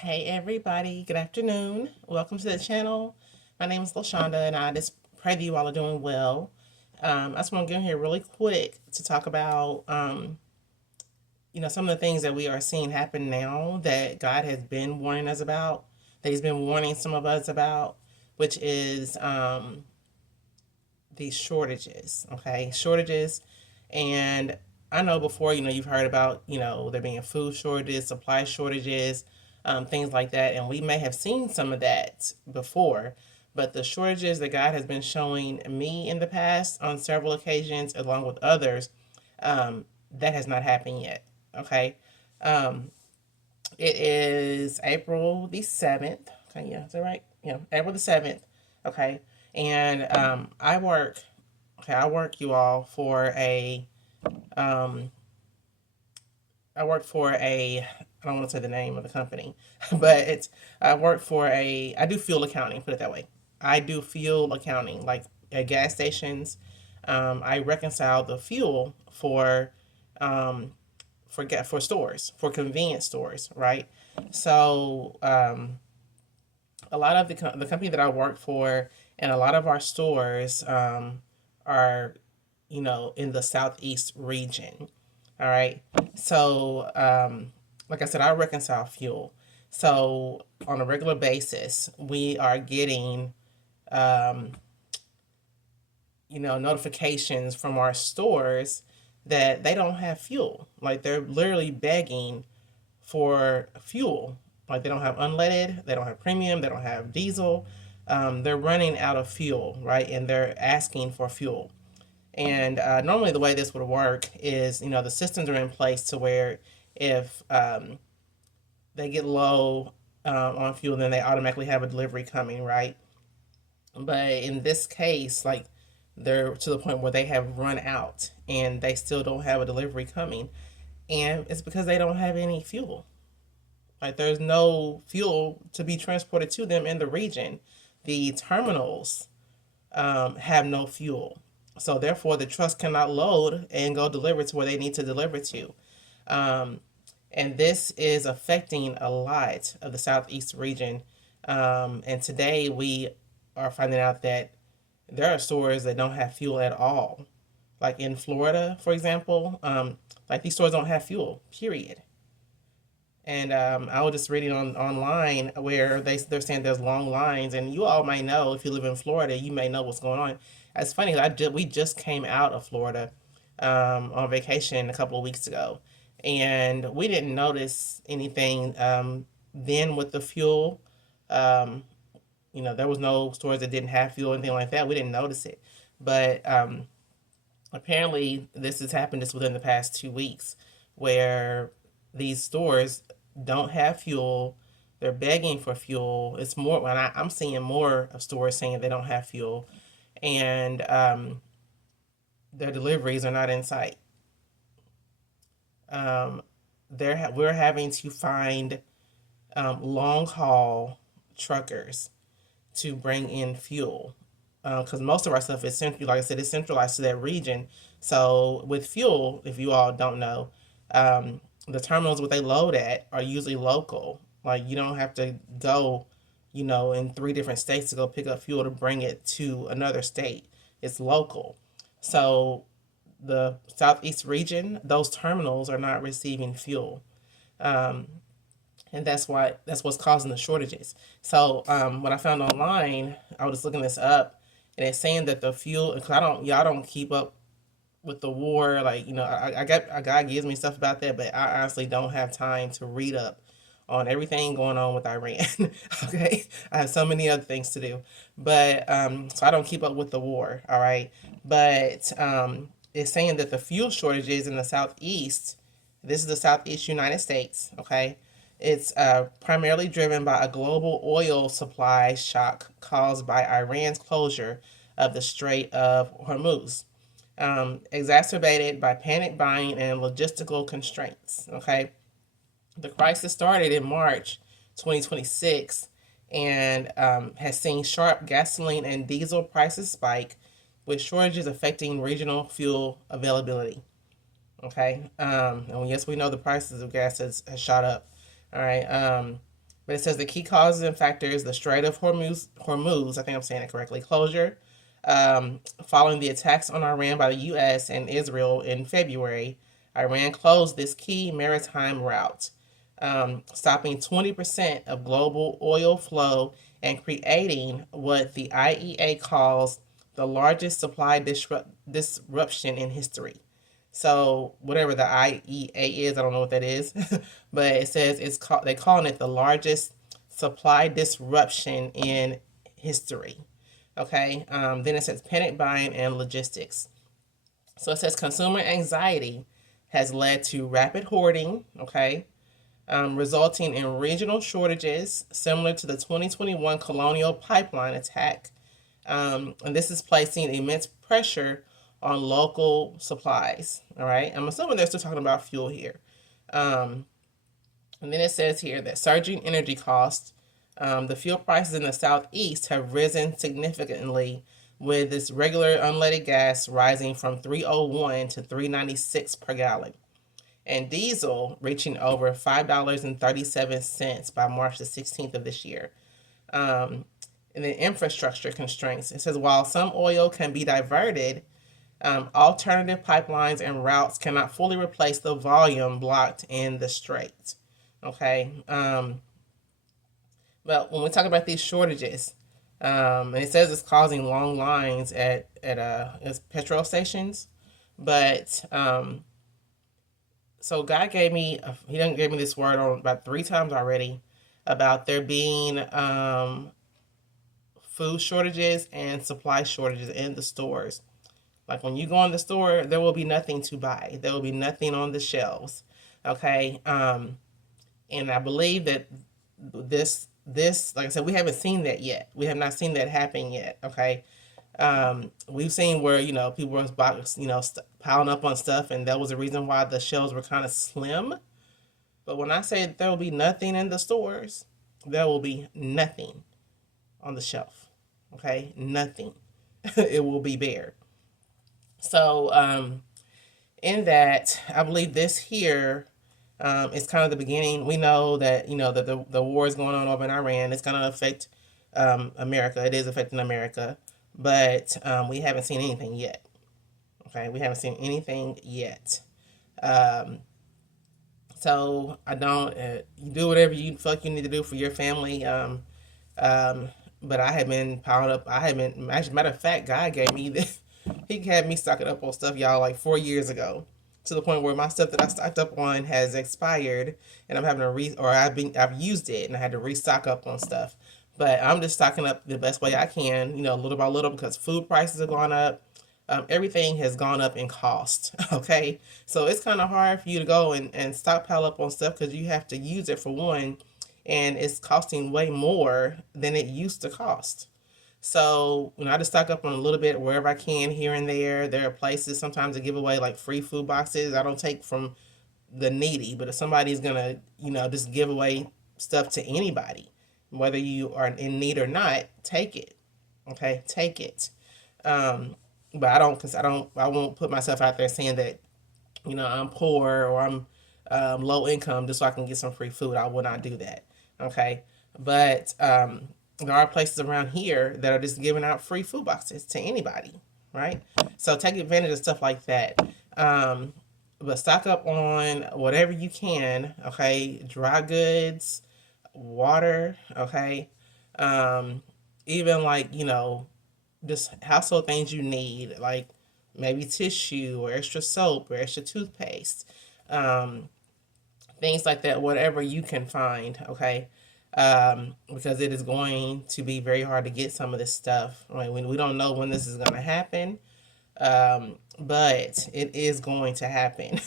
Hey everybody, good afternoon. Welcome to the channel. My name is LaShonda and I just pray that you all are doing well. I just want to get in here really quick to talk about some of the things that we are seeing happen now that God has been warning us about, that He's been warning some of us about, which is these shortages. Okay, shortages. And I know before, you've heard about, there being food shortages, supply shortages, things like that. And we may have seen some of that before. But the shortages that God has been showing me in the past on several occasions, along with others, that has not happened yet. Okay. Um, it is April the 7th. Okay. Yeah. Is that right? Yeah. April the 7th. Okay. And I work you all for um, I work for I don't want to say the name of the company, but I do fuel accounting, put it that way. I do fuel accounting, like at gas stations. I reconcile the fuel um, for stores, for convenience stores, right? So, a lot of the company that I work for and a lot of our stores are, in the southeast region. All right. So, like I said, I reconcile fuel. So, on a regular basis, we are getting, um, notifications from our stores that they don't have fuel. Like they're literally begging for fuel. Like they don't have unleaded, they don't have premium, they don't have diesel. They're running out of fuel, right? And they're asking for fuel. And normally, the way this would work is, the systems are in place to where if they get low on fuel, then they automatically have a delivery coming, right? But in this case, like they're to the point where they have run out and they still don't have a delivery coming. And it's because they don't have any fuel. Like there's no fuel to be transported to them in the region. The terminals have no fuel. So therefore, the trucks cannot load and go deliver to where they need to deliver to. Um, and this is affecting a lot of the southeast region. And today we are finding out that there are stores that don't have fuel at all. Like in Florida, for example, like these stores don't have fuel. Period. And I was just reading online where they're saying there's long lines, and you all might know if you live in Florida, you may know what's going on. It's funny, we just came out of Florida on vacation a couple of weeks ago, and we didn't notice anything then with the fuel. Um, there was no stores that didn't have fuel or anything like that. We didn't notice it, but apparently this has happened just within the past 2 weeks, where these stores don't have fuel. They're begging for fuel. It's more when I'm seeing more of stores saying they don't have fuel, and their deliveries are not in sight. Um, we're having to find long haul truckers to bring in fuel because most of our stuff is central. Like I said, it's centralized to that region. So with fuel, if you all don't know, the terminals what they load at are usually local. Like you don't have to go, in three different states to go pick up fuel to bring it to another state. It's local. So the southeast region, those terminals are not receiving fuel. Um, and that's what's causing the shortages. So when I found online, I was looking this up, and it's saying that the fuel. Cause y'all don't keep up with the war. Like God gives me stuff about that, but I honestly don't have time to read up on everything going on with Iran. Okay, I have so many other things to do, but so I don't keep up with the war. All right, but it's saying that the fuel shortages in the southeast. This is the southeast United States. Okay, it's primarily driven by a global oil supply shock caused by Iran's closure of the Strait of Hormuz, exacerbated by panic buying and logistical constraints. Okay, the crisis started in March 2026 and has seen sharp gasoline and diesel prices spike, with shortages affecting regional fuel availability. Okay, and yes, we know the prices of gas has shot up. All right, But it says the key causes and factors: the Strait of Hormuz, I think I'm saying it correctly, closure, following the attacks on Iran by the U.S. and Israel in February. Iran closed this key maritime route, stopping 20% of global oil flow and creating what the IEA calls the largest supply disruption in history. So whatever the IEA is, I don't know what that is, but it says they're calling it the largest supply disruption in history. Okay. Then it says panic buying and logistics. So it says consumer anxiety has led to rapid hoarding. Okay. Resulting in regional shortages similar to the 2021 Colonial Pipeline attack. And this is placing immense pressure on local supplies. All right. I'm assuming they're still talking about fuel here. And then it says here that surging energy costs, the fuel prices in the southeast have risen significantly, with this regular unleaded gas rising from 301 to 396 per gallon, and diesel reaching over $5.37 by March the 16th of this year. And then infrastructure constraints. It says while some oil can be diverted, alternative pipelines and routes cannot fully replace the volume blocked in the strait. Okay. But when we talk about these shortages, and it says it's causing long lines at petrol stations, but so God gave me He done gave me this word on about 3 times already about there being food shortages and supply shortages in the stores. Like when you go in the store, there will be nothing to buy. There will be nothing on the shelves. Okay. And I believe that this like I said, we haven't seen that yet. We have not seen that happen yet. Okay. We've seen where people were piling up on stuff, and that was the reason why the shelves were kind of slim. But when I say there will be nothing in the stores, there will be nothing on the shelf. Okay, nothing. It will be bare. So in that, I believe this here is kind of the beginning. We know that that the war is going on over in Iran. It's going to affect America. It is affecting America, but we haven't seen anything yet. Okay, we haven't seen anything yet. So I don't. You do whatever you feel like you need to do for your family. But I had been piled up. I had been. As a matter of fact, God gave me this. He had me stocking up on stuff, y'all, like 4 years ago, to the point where my stuff that I stocked up on has expired, and I'm having to I've used it, and I had to restock up on stuff. But I'm just stocking up the best way I can, little by little, because food prices have gone up. Everything has gone up in cost. Okay, so it's kind of hard for you to go and stockpile up on stuff because you have to use it for one, and it's costing way more than it used to cost. So, I just stock up on a little bit wherever I can here and there. There are places sometimes that give away like free food boxes. I don't take from the needy, but if somebody's gonna, just give away stuff to anybody, whether you are in need or not, take it. Okay, take it. But I won't put myself out there saying that, I'm poor or I'm low income just so I can get some free food. I will not do that. Okay, but there are places around here that are just giving out free food boxes to anybody, right? So take advantage of stuff like that. But stock up on whatever you can, okay? Dry goods, water, okay? Even like, just household things you need, like maybe tissue or extra soap or extra toothpaste, things like that, whatever you can find, okay? Because it is going to be very hard to get some of this stuff. Right? We don't know when this is going to happen, but it is going to happen.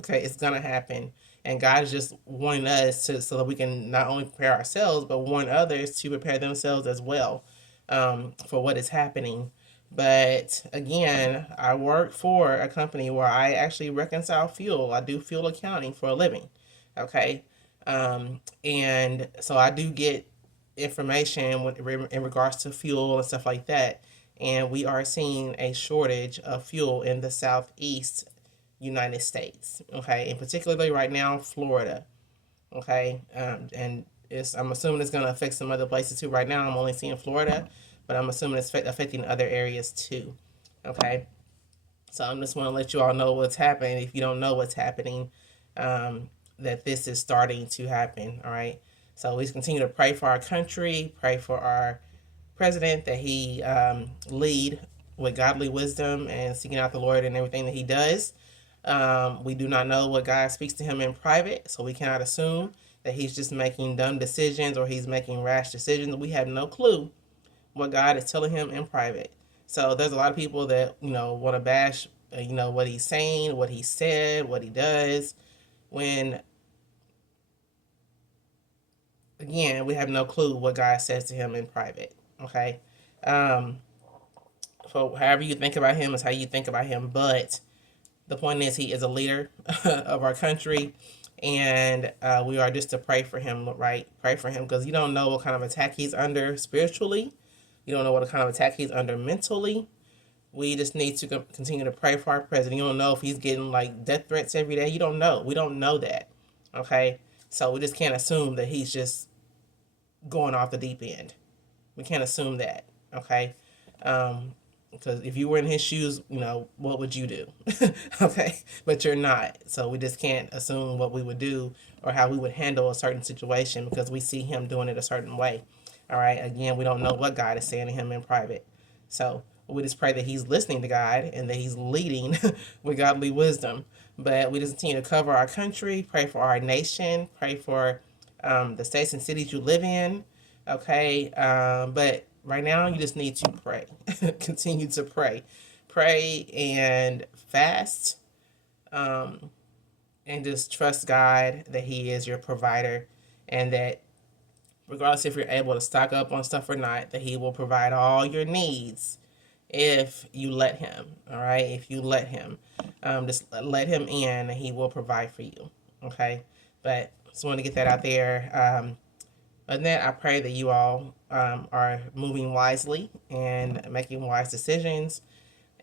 Okay, it's going to happen. And God is just wanting us so that we can not only prepare ourselves, but warn others to prepare themselves as well for what is happening. But again, I work for a company where I actually reconcile fuel. I do fuel accounting for a living. Okay. And so I do get information in regards to fuel and stuff like that. And we are seeing a shortage of fuel in the Southeast United States. Okay. And particularly right now, Florida. Okay. And I'm assuming it's going to affect some other places too. Right now, I'm only seeing Florida, but I'm assuming it's affecting other areas too. Okay. So I'm just want to let you all know what's happening. If you don't know what's happening, that this is starting to happen. All right. So we continue to pray for our country, pray for our president, that he lead with godly wisdom and seeking out the Lord in everything that he does. We do not know what God speaks to him in private, so we cannot assume that he's just making dumb decisions or he's making rash decisions. We have no clue what God is telling him in private. So there's a lot of people that, want to bash, what he's saying, what he said, what he does, when, again, we have no clue what God says to him in private. Okay. Um, so however you think about him is how you think about him. But the point is, he is a leader of our country, and we are just to pray for him, right? Pray for him, because you don't know what kind of attack he's under spiritually. You don't know what kind of attack he's under mentally. We just need to continue to pray for our president. You don't know if he's getting like death threats every day. You don't know. We don't know that. Okay. So we just can't assume that he's just going off the deep end. We can't assume that. Okay. Because if you were in his shoes, what would you do? Okay. But you're not. So we just can't assume what we would do or how we would handle a certain situation because we see him doing it a certain way. All right. Again, we don't know what God is saying to him in private. So we just pray that he's listening to God and that he's leading with godly wisdom. But we just continue to cover our country, pray for our nation, pray for the states and cities you live in. Okay. But right now, you just need to pray. Continue to pray. Pray and fast. And just trust God that he is your provider, and that regardless if you're able to stock up on stuff or not, that he will provide all your needs if you let him. All right. If you let him, just let him in and he will provide for you. Okay. But just want to get that out there. And then I pray that you all are moving wisely and making wise decisions,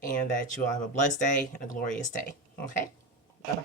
and that you all have a blessed day and a glorious day. Okay. Bye-bye.